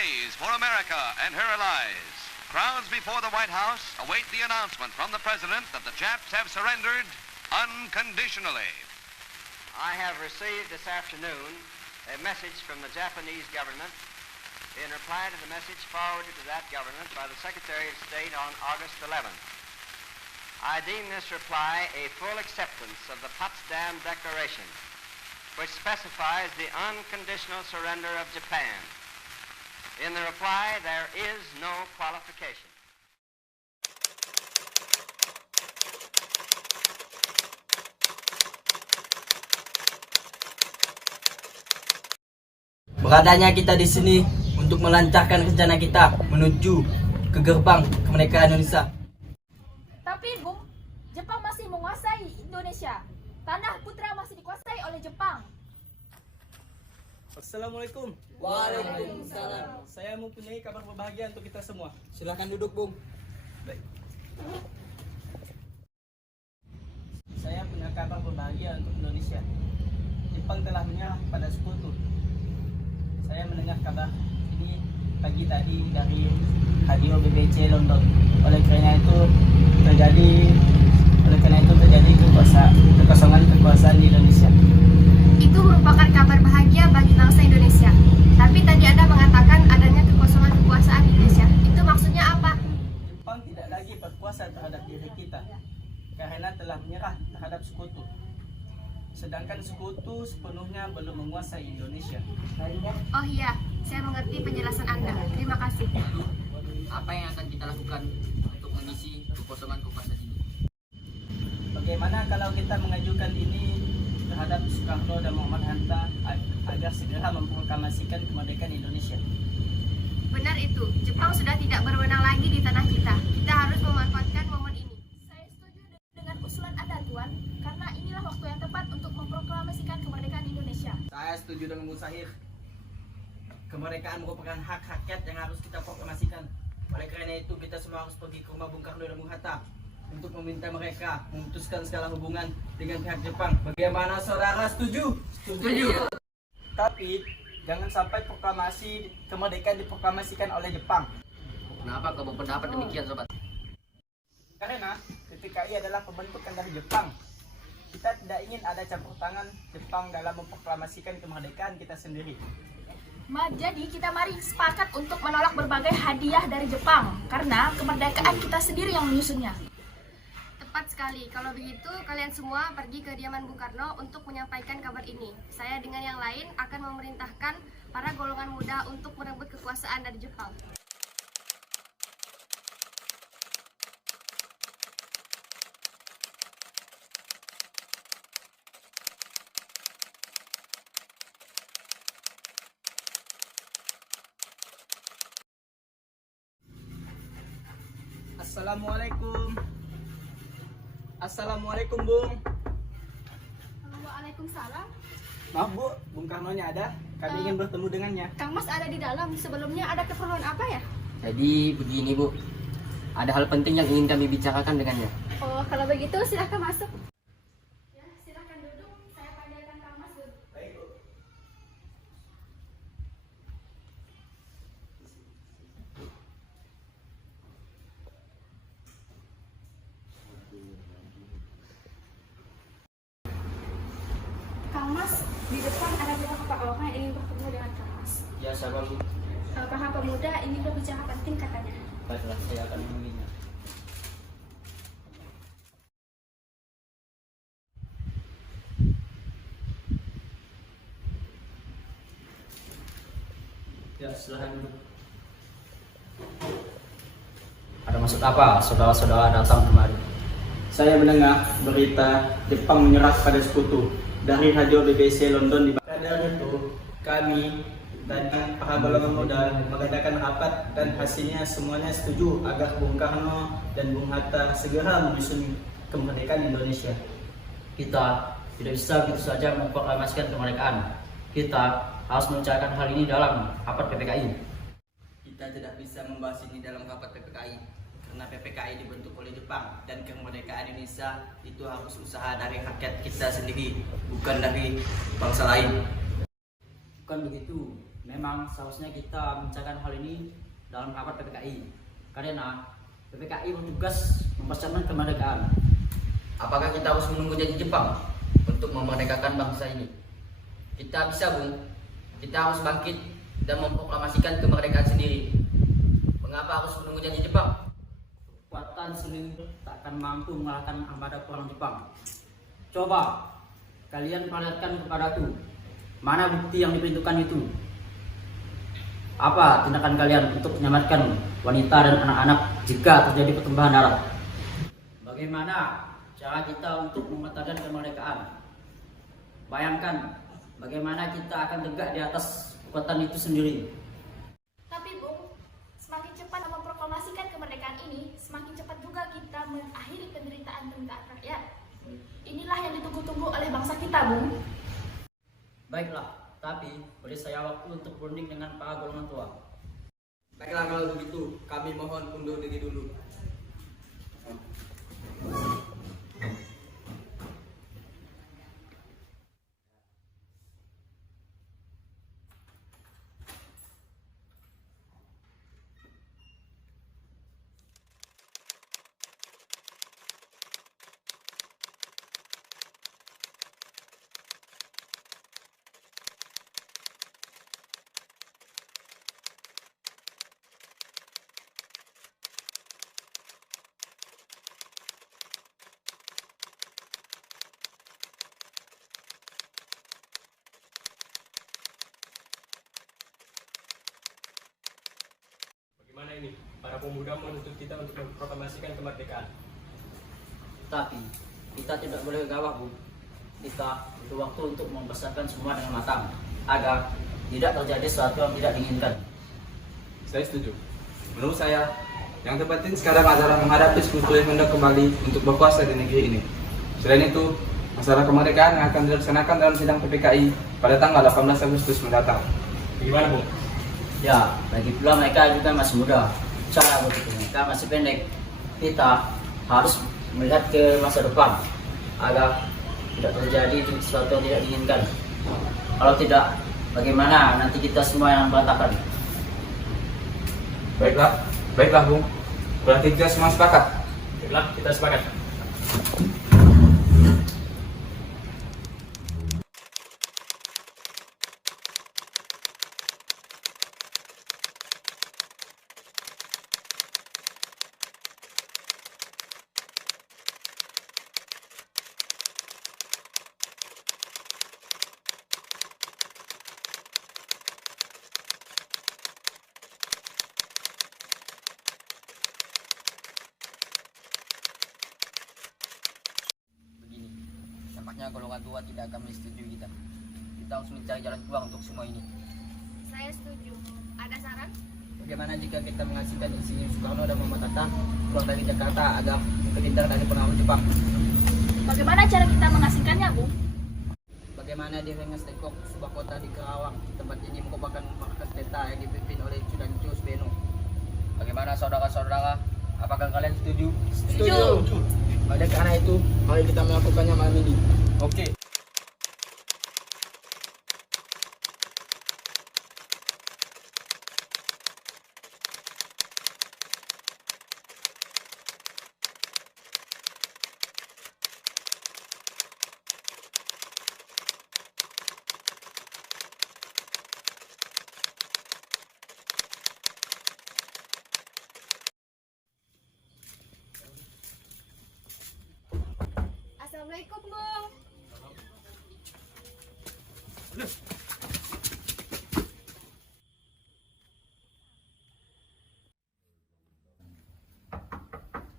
days for America and her allies. Crowds before the White House await the announcement from the President that the Japs have surrendered unconditionally. I have received this afternoon a message from the Japanese government in reply to the message forwarded to that government by the Secretary of State on August 11th. I deem this reply a full acceptance of the Potsdam Declaration, which specifies the unconditional surrender of Japan. In the reply, there is no qualification. Beradanya kita di sini untuk melancarkan rencana kita menuju ke gerbang kemerdekaan Indonesia. Tapi Bung, Jepang masih menguasai Indonesia. Tanah putra masih dikuasai oleh Jepang. Assalamualaikum. Waalaikumsalam. Saya mempunyai kabar berbahagia untuk kita semua. Silakan duduk, Bung. Baik. Saya punya kabar berbahagia untuk Indonesia. Jepang telah menyerah pada sekutu. Saya mendengar kabar ini pagi tadi dari radio BBC London. Oleh karena itu terjadi kekosongan kekuasaan di Indonesia. Itu merupakan kabar bahagia bagi bangsa Indonesia. Tapi tadi Anda mengatakan adanya kekosongan kekuasaan di Indonesia. Itu maksudnya apa? Jepang tidak lagi berkuasa terhadap diri kita karena telah menyerah terhadap sekutu. Sedangkan sekutu sepenuhnya belum menguasai Indonesia. Oh iya, saya mengerti penjelasan Anda. Terima kasih. Apa yang akan kita lakukan untuk mengisi kekosongan kekuasaan ini? Bagaimana kalau kita mengajukan ini terhadap Soekarno dan Muhammad Hatta agar segera memproklamasikan kemerdekaan Indonesia? Benar itu, Jepang sudah tidak berwenang lagi di tanah kita. Kita harus memanfaatkan momen ini. Saya setuju dengan usulan Anda, Tuan, karena inilah waktu yang tepat untuk memproklamasikan kemerdekaan Indonesia. Saya setuju dengan Bung Sahir. Kemerdekaan merupakan hak rakyat yang harus kita proklamasikan. Oleh karena itu kita semua harus pergi ke rumah Bung Karno dan Bung Hatta untuk meminta mereka memutuskan segala hubungan dengan pihak Jepang. Bagaimana saudara, setuju? Setuju. Tapi jangan sampai proklamasi kemerdekaan diproklamasikan oleh Jepang. Kenapa kau berpendapat demikian, sobat? Karena PPKI adalah pembentukan dari Jepang. Kita tidak ingin ada campur tangan Jepang dalam memproklamasikan kemerdekaan kita sendiri. Jadi kita mari sepakat untuk menolak berbagai hadiah dari Jepang, karena kemerdekaan kita sendiri yang menyusunnya. Tepat sekali. Kalau begitu, kalian semua pergi ke kediaman Bung Karno untuk menyampaikan kabar ini. Saya dengan yang lain akan memerintahkan para golongan muda untuk merebut kekuasaan dari Jepang. Assalamualaikum. Assalamualaikum, Bung. Waalaikumsalam. Maaf, Bu, Bung Karno-nya ada? Kami ingin bertemu dengannya. Kang Mas ada di dalam. Sebelumnya ada keperluan apa ya? Jadi begini, Bu. Ada hal penting yang ingin kami bicarakan dengannya. Oh, kalau begitu silahkan masuk. Ya, silahkan duduk. Saya panggilkan Kang Mas dulu. Baik, Bu. Kang Mas, di depan ada beberapa orang yang ingin bertemu dengan Kang Mas. Ya, sabar, Bu. Para pemuda ingin berbicara penting katanya. Baiklah, saya akan menemuinya. Ya, silahkan duduk. Ada maksud apa saudara-saudara datang kemari? Saya mendengar berita Jepang menyerah pada sekutu dari radio BBC London. Di dari itu, kami dan para golongan muda mengadakan rapat dan hasilnya semuanya setuju agar Bung Karno dan Bung Hatta segera menyusun kemerdekaan Indonesia. Kita tidak bisa begitu saja memproklamasikan kemerdekaan. Kita harus membicarakan hal ini dalam rapat PPKI. Kita tidak bisa membahas ini dalam rapat PPKI karena PPKI dibentuk oleh Jepang dan kemerdekaan Indonesia itu harus usaha dari rakyat kita sendiri, bukan dari bangsa lain. Bukan begitu. memang seharusnya kita membicarakan hal ini dalam rapat PPKI, karena PPKI bertugas mempersiapkan kemerdekaan. Apakah kita harus menunggu janji Jepang untuk memerdekakan bangsa ini? Kita bisa, Bung. Kita harus bangkit dan memproklamasikan kemerdekaan sendiri. Mengapa harus menunggu janji Jepang? Kekuatan sendiri tak akan mampu mengalahkan armada perang Jepang. Coba kalian perlihatkan kepadaku, mana bukti yang diperuntukkan itu? Apa tindakan kalian untuk menyelamatkan wanita dan anak-anak jika terjadi pertumpahan darah? Bagaimana cara kita untuk membatalkan kemerdekaan? Bayangkan bagaimana kita akan tegak di atas kekuatan itu sendiri. Tapi Bung, semakin cepat memproklamasikan kemerdekaan ini, semakin cepat juga kita mengakhiri penderitaan tentang rakyat. Inilah yang ditunggu-tunggu oleh bangsa kita, Bung. Baiklah, tapi beri saya waktu untuk berunding dengan para golongan tua. Baiklah kalau begitu, kami mohon undur diri dulu. Bagaimana ini? Para pemuda menuntut kita untuk memproklamasikan kemerdekaan. Tapi kita tidak boleh gegabah, Bu. Kita butuh waktu untuk mempersiapkan semua dengan matang agar tidak terjadi sesuatu yang tidak diinginkan. Saya setuju. Menurut saya, yang terpenting sekarang adalah menghadapi sekutu yang hendak kembali untuk berkuasa di negeri ini. Selain itu, masalah kemerdekaan yang akan dilaksanakan dalam sidang PPKI pada tanggal 18 Agustus mendatang. Bagaimana, Bung? Ya, lagi pula mereka juga masih muda. Cara berpikir mereka masih pendek. Kita harus melihat ke masa depan agar tidak terjadi sesuatu yang tidak diinginkan. Kalau tidak, bagaimana nanti kita semua yang berantakan? Baiklah Bung. Berarti kita semua sepakat. Baiklah, kita sepakat. Nampaknya golongan tua tidak akan menyetujui kita. Kita harus mencari jalan keluar untuk semua ini. Saya setuju. Ada saran? Bagaimana jika kita mengasihkan Insinyur Soekarno dan Muhammad Hatta pulang dari Jakarta agar terhindar dari pengaruh Jepang? Bagaimana cara kita mengasingkannya, Bung? Bagaimana di Rengas Dengklok, sebuah kota di Karawang, tempat ini merupakan markas peta yang dipimpin oleh Sudanjo Beno. Bagaimana saudara-saudara? Apakah kalian setuju? Setuju. Oleh karena itu, mari kita melakukannya malam ini. Oke. Assalamualaikum, Bung.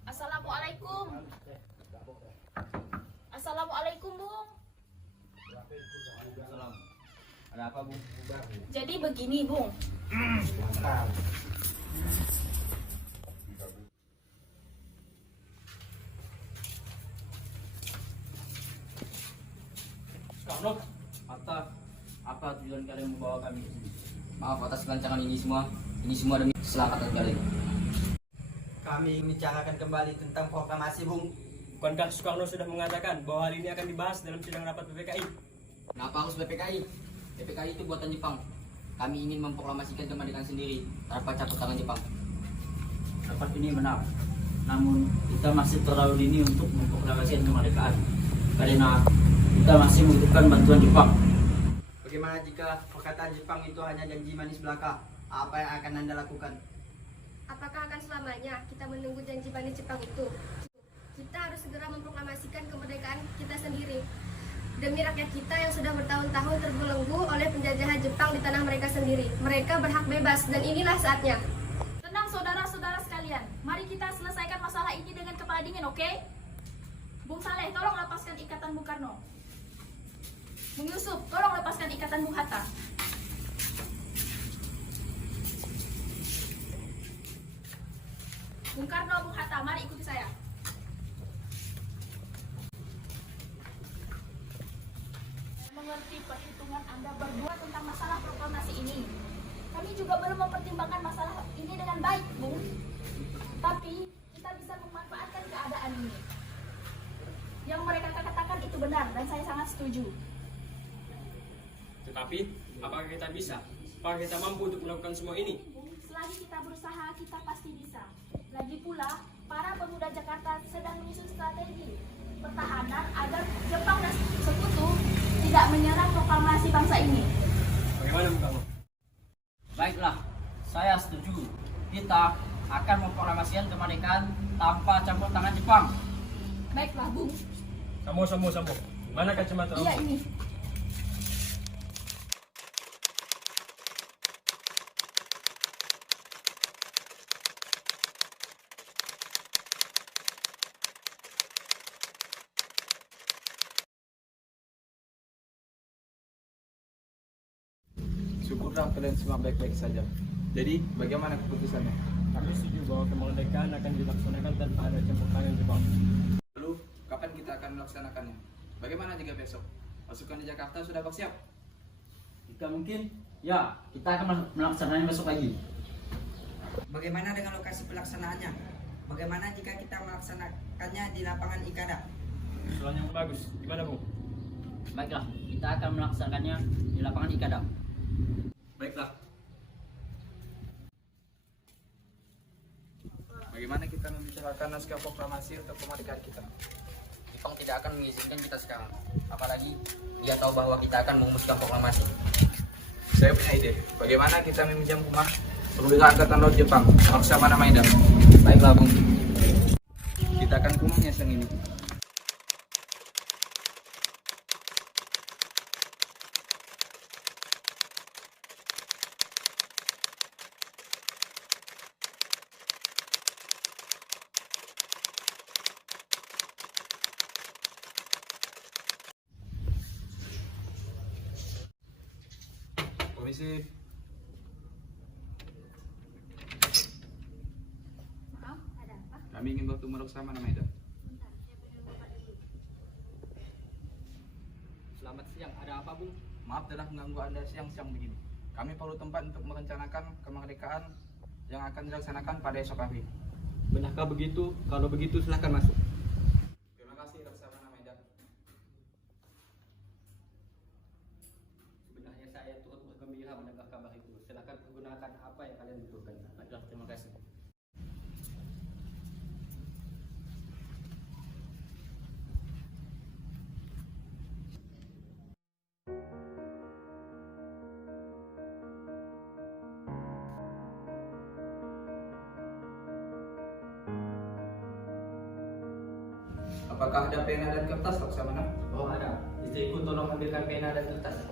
Assalamualaikum. Assalamualaikum, Bung. Ada apa, Bung? Jadi begini, Bung. Soekarno, apa tujuan kalian membawa kami ke sini? Maaf atas rancangan ini semua. Ini semua demi keselamatan kalian. Kami membicarakan kembali tentang proklamasi, Bung. Bukankah Soekarno sudah mengatakan bahwa hal ini akan dibahas dalam sidang rapat PPKI? Kenapa harus PPKI? PPKI itu buatan Jepang. Kami ingin memproklamasikan kemerdekaan sendiri tanpa campur tangan Jepang. Dapat ini benar. Namun kita masih terlalu dini untuk memproklamasikan kemerdekaan karena kita masih membutuhkan bantuan Jepang. Bagaimana jika perkataan Jepang itu hanya janji manis belaka? Apa yang akan Anda lakukan? Apakah akan selamanya kita menunggu janji manis Jepang itu? Kita harus segera memproklamasikan kemerdekaan kita sendiri. Demi rakyat kita yang sudah bertahun-tahun terbelenggu oleh penjajahan Jepang di tanah mereka sendiri. Mereka berhak bebas dan inilah saatnya. Tenang saudara-saudara sekalian, mari kita selesaikan masalah ini dengan kepala dingin, oke? Bung Saleh, tolong lepaskan ikatan Bung Karno. Bung Yusuf, tolong lepaskan ikatan Bung Hatta. Bung Karno, Bung Hatta, mari ikuti saya. Mengerti perhitungan Anda berdua tentang masalah proklamasi ini. Kami juga belum mempertimbangkan masalah ini dengan baik, Bung. Tapi kita bisa memanfaatkan keadaan ini. Yang mereka katakan itu benar dan saya sangat setuju. Tetapi, apakah kita bisa? Apakah kita mampu untuk melakukan semua ini? Selagi kita berusaha, kita pasti bisa. Lagi pula, para pemuda Jakarta sedang menyusun strategi pertahanan agar Jepang dan sekutu tidak menyerang proklamasi bangsa ini. Bagaimana Bung Karno? Baiklah, saya setuju. Kita akan memproklamasikan kemerdekaan tanpa campur tangan Jepang. Baiklah, Bung. Sambo. Mana kacamata Iya, Om? ini. Syukurlah kalian semua baik-baik saja. Jadi, bagaimana keputusannya? Kami setuju bahwa kemerdekaan akan dilaksanakan tanpa ada campur tangan Jepang. Lalu, kapan kita akan melaksanakannya? Bagaimana jika besok? Pasukan di Jakarta sudah bersiap? Jika mungkin, ya, kita akan melaksanakannya besok lagi. Bagaimana dengan lokasi pelaksanaannya? Bagaimana jika kita melaksanakannya di lapangan Ikada? Usulan yang bagus. Gimana Bung? Baiklah, kita akan melaksanakannya di lapangan Ikada. Baiklah. Bagaimana kita membicarakan naskah proklamasi untuk kemerdekaan kita? Jepang tidak akan mengizinkan kita sekarang. Apalagi dia tahu bahwa kita akan merumuskan proklamasi. Saya punya ide. Bagaimana kita meminjam rumah perwira Angkatan Laut Jepang, Laksamana Maeda? Baiklah Bung. Kita akan ke rumahnya siang ini. Komisi. Maaf, ada apa? Kami ingin bertemu Laksamana Maeda. Selamat siang, ada apa Bung? Maaf telah mengganggu Anda siang-siang begini. Kami perlu tempat untuk merencanakan kemerdekaan yang akan dilaksanakan pada esok hari. Benarkah begitu? Kalau begitu silahkan masuk. Terima kasih Laksamana Maeda. Sebenarnya saya turut bergembira mendengar kabar itu. Silakan pergunakan apa yang kalian butuhkan. Baiklah, terima kasih. Apakah ada pena dan kertas Laksamana? Oh ada. Istriku tolong ambilkan pena dan kertas.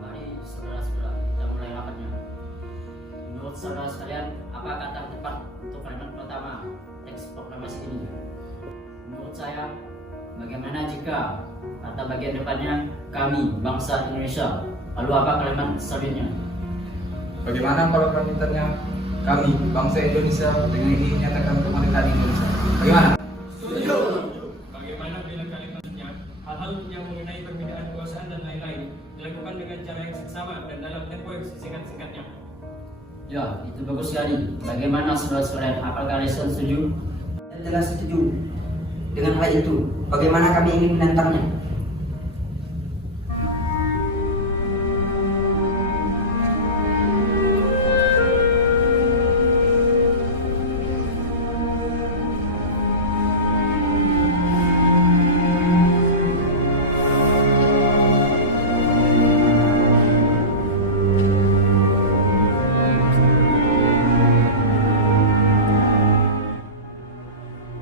Mari saudara-saudara, kita mulai rapatnya. Menurut saudara sekalian, apa kata tepat untuk kalimat pertama teks proklamasi ini? Menurut saya, bagaimana jika kata bagian depannya kami bangsa Indonesia? Lalu apa kalimat selanjutnya? Bagaimana kalau kelanjutannya kami bangsa Indonesia dengan ini menyatakan kemerdekaan Indonesia? Bagaimana? Bagaimana bila kalimatnya hal-hal yang mengenai perbedaan kekuasaan dan lain-lain dilakukan dengan cara yang seksama dan dalam tempo yang sesingkat-singkatnya? Ya, itu bagus sekali. Bagaimana saudara sekalian? Apakah kalian setuju? Jelas setuju. dengan hal itu? Bagaimana kami ingin menentangnya?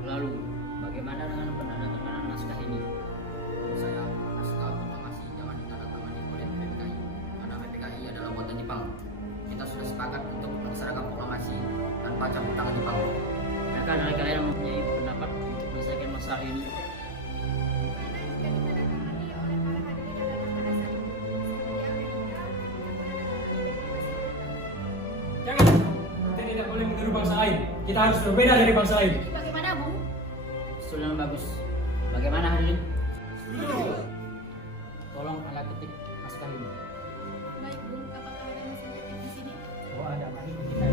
Lalu, bagaimana dengan penandatanganan naskah ini? Menurut saya, naskah proklamasi jangan ditandatangani oleh PPKI karena PPKI adalah buatan Jepang. Kita sudah sepakat untuk melaksanakan proklamasi tanpa campur tangan Jepang. Maka dari kalian yang mempunyai pendapat untuk menyelesaikan masalah ini? Jangan, kita tidak boleh meniru bangsa lain. Kita harus berbeda dari bangsa lain. Bagaimana, Bung? Usulan yang bagus. Bagaimana hadirin? Tolong alat ketik naskah ini. Baik, Bung. Apakah ada mesin ketik di sini? Oh ada, mari kita.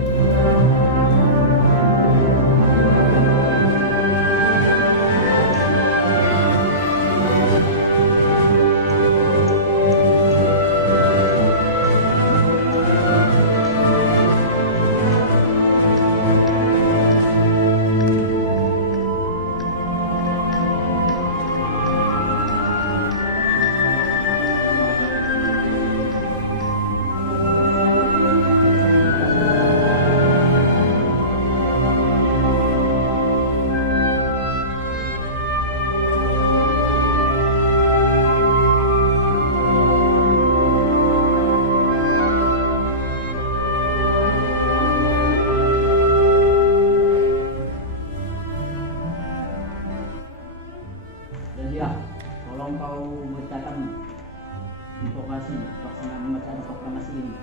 Dan ya, tolong kau membacakan informasi pelaksanaan pembacaan proklamasi ini.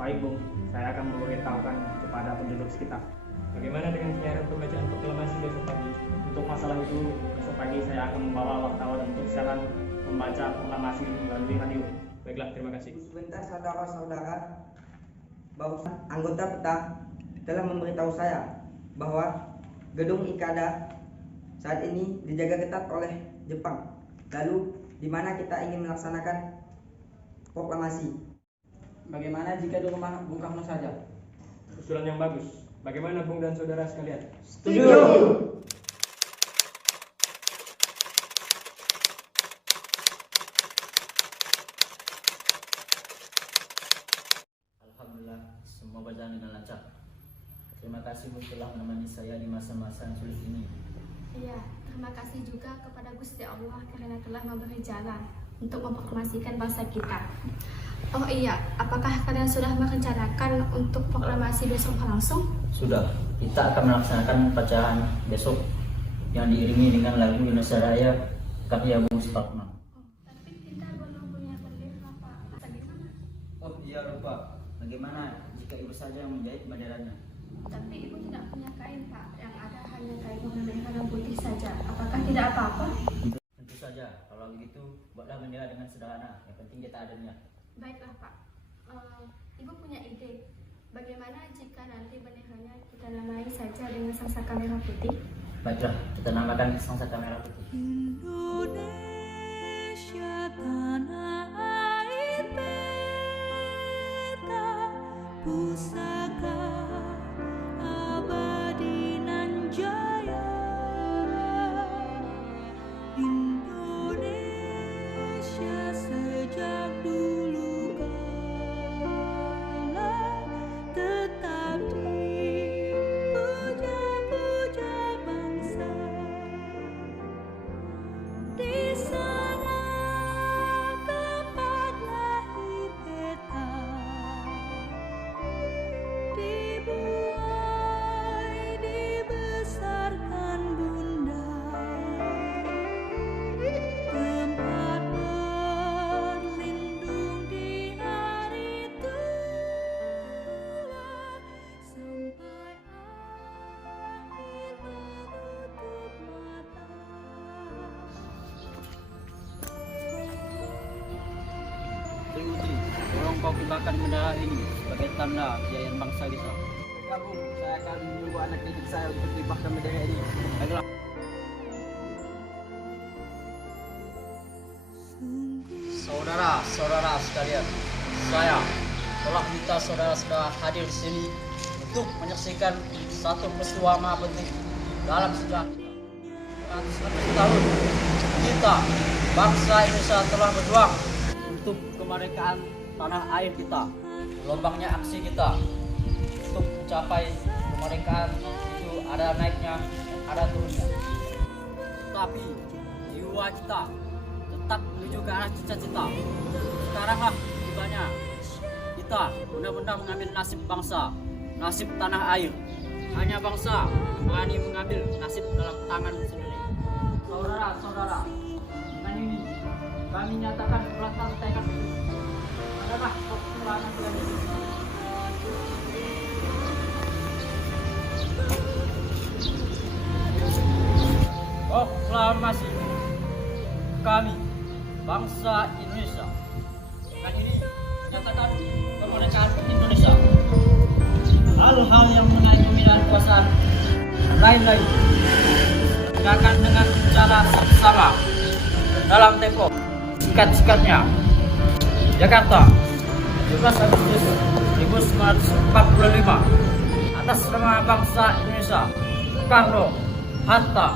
Baik, Bung. Saya akan memberitahukan kepada penduduk sekitar. Bagaimana dengan penyiaran pembacaan proklamasi besok pagi? Untuk masalah itu, besok pagi saya akan membawa wartawan untuk siaran membaca proklamasi melalui radio. Baiklah, terima kasih. Sebentar saudara-saudara, barusan anggota PETA telah memberitahu saya bahwa gedung IKADA saat ini dijaga ketat oleh Jepang. Lalu, di mana kita ingin melaksanakan proklamasi? Bagaimana jika di rumah Bung Karno saja? Usulan yang bagus. Bagaimana, Bung dan saudara sekalian? Setuju. Alhamdulillah, semua berjalan dengan lancar. Terima kasih Bu telah menemani saya di masa-masa yang sulit ini. Iya, terima kasih juga kepada Gusti Allah karena telah memberi jalan untuk memproklamasikan bangsa kita. Oh iya, apakah kalian sudah merencanakan untuk proklamasi besok berlangsung? Sudah, kita akan melaksanakan upacara besok yang diiringi dengan lagu Indonesia Raya karya Bung Supratman. Tapi kita belum punya bendera, Pak. Bagaimana? Oh iya lupa, bagaimana jika ibu saja yang menjahit benderanya? Tapi ibu tidak punya kain, Pak. Yang ada hanya kain warna merah dan putih saja. Apakah tidak apa-apa? Tentu saja, kalau begitu buatlah bendera dengan sederhana, yang penting kita ada niat. Baiklah, Pak. Ibu punya ide. Bagaimana jika nanti benderanya kita namai saja dengan sangsaka merah putih? Baiklah, kita namakan sangsaka merah putih. Indonesia tanah air beta, pusaka abadi nan jaya. Indonesia sejak dulu kala tetap dipuja-puja bangsa. Di sana tempat lahir beta, dibuai dibesarkan bunda, tempat berlindung di hari tua sampai akhir menutup mata. Putri, tolong kau kibarkan bendera ini sebagai tanda kejayaan bangsa kita. Ya Bung, saya akan menunggu anak didik saya untuk kibarkan bendera ini. Baiklah. Saudara-saudara sekalian, saya telah minta saudara-saudara hadir di sini untuk menyaksikan satu peristiwa maha penting dalam sejarah kita. 100 tahun kita, bangsa Indonesia telah berjuang untuk kemerdekaan tanah air kita. Gelombangnya aksi kita untuk mencapai kemerdekaan itu ada naiknya, ada turunnya. Tapi jiwa kita tetap menuju ke arah cita-cita. Sekaranglah tibanya kita benar-benar mengambil nasib bangsa, nasib tanah air. Hanya bangsa berani mengambil nasib dalam tangan sendiri. Saudara-saudara, dengan ini kami nyatakan pelaksanaan tekad adalah perjuangan selanjutnya. Proklamasi kami bangsa Indonesia. Dengan ini nyatakan kemerdekaan Indonesia. Hal-hal yang mengenai pemindahan kekuasaan dan lain-lain dilakukan dengan cara sama dalam tempo singkat-singkatnya. Jakarta, 17 Agustus 1945, atas nama bangsa Indonesia, Soekarno, Hatta,